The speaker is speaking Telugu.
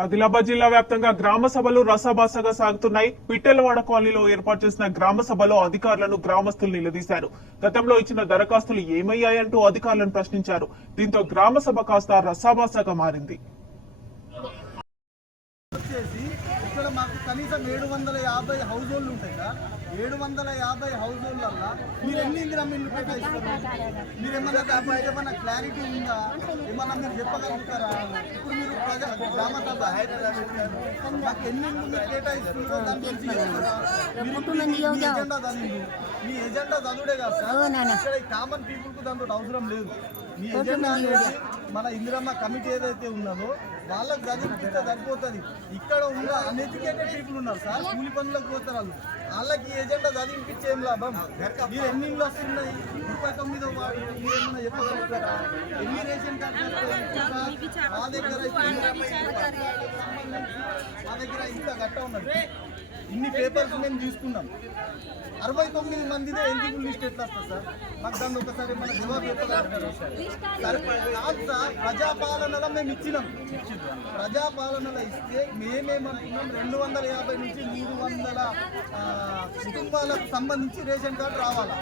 ఆదిలాబాద్ జిల్లా వ్యాప్తంగా గ్రామ సభలు రసాభాసగా సాగుతున్నాయి. పిట్టెలవాడ కాలనీలో ఏర్పాటు చేసిన గ్రామ సభలో అధికారులను గ్రామస్తులు నిలదీశారు. గతంలో ఇచ్చిన దరఖాస్తులు ఏమయ్యాయంటూ అధికారులను ప్రశ్నించారు. దీంతో గ్రామ సభ కాస్త రసాభాసగా మారింది. ఇక్కడ మాకు కనీసం 750 హౌస్ హోల్డ్లు ఉంటాయి సార్. 750 హౌస్ హోల్డ్లల్లో మీరు ఎన్ని ఇందిరమ్మ ఇల్లు కేటాయిస్తారు? మీరు ఏమన్నా క్లారిటీ ఉందా? ఏమన్నా మీరు చెప్పగలుగుతారా? ఇప్పుడు మీరు గ్రామ సభ మాకు ఎన్ని ఇల్లు మీరు కేటాయిస్తున్నారో దాని గురించి మీ ఎజెండా చదివి మీ ఎజెండా చదువుడే కాదు సార్. ఇక్కడ కామన్ పీపుల్కు దాంతో అవసరం లేదు. మీ ఎజెండా అనేది మన ఇందిరమ్మ కమిటీ ఏదైతే ఉన్నదో వాళ్ళకి చదివిస్తే సరిపోతుంది. ఇక్కడ ఉన్న అన్ఎడ్యుకేటెడ్ పీపుల్ ఉన్నారు సార్, కూలి పనులకు పోతారు. వాళ్ళకి ఎజెండా చదివించే ఏం లాభం? మీరు ఎన్ని ఇళ్ళు వస్తున్నాయి? 39వ వార్డు మీరు ఏమన్నా చెప్పగలుగుతారా? ఎన్ని రేషన్ కార్డు మా దగ్గర ఇంత గట్ట ఉన్నది. ఇన్ని పేపర్స్ మేము తీసుకున్నాం. 69 మందినే ఎలిజిబుల్ లిస్ట్ ఎట్లా వస్తుంది సార్? మాకు దాన్ని ఒకసారి మన జవాబు చెప్పగలుగుతారు. ప్రజాపాలనలో మేము ఇచ్చినాం. ప్రజాపాలనలో ఇస్తే మేమేమంటున్నాం, 250 నుంచి 300 కుటుంబాలకు సంబంధించి రేషన్ కార్డు రావాలా.